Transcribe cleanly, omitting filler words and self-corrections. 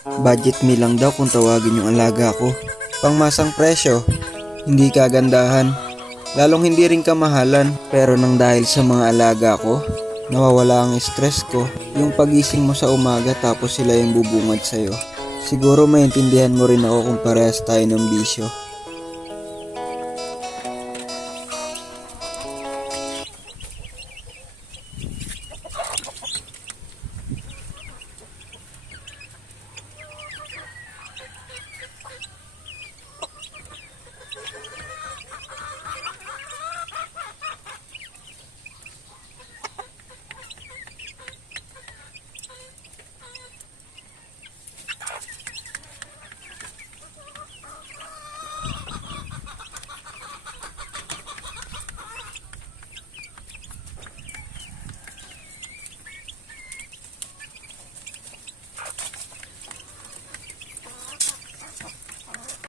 Budget me lang daw kung tawagin yung alaga ko. Pangmasang presyo, hindi kagandahan. Lalong hindi rin kamahalan. Pero nang dahil sa mga alaga ko, nawawala ang stress ko. Yung pagising mo sa umaga tapos sila yung bubungad sa'yo. Siguro maintindihan mo rin ako kung parehas tayo ng bisyo.